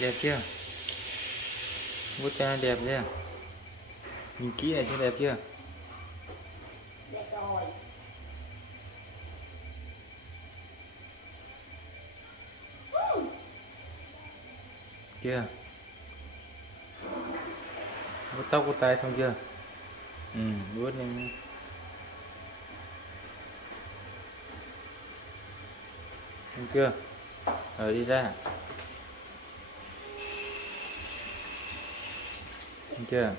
Đẹp chưa? Vuốt cho đẹp chưa? Nhìn kỹ này cho đẹp chưa? Đẹp rồi. Chưa? Vuốt tóc vuốt tai xong chưa? Vuốt lên. Xong chưa? Rồi đi ra. Xong chưa?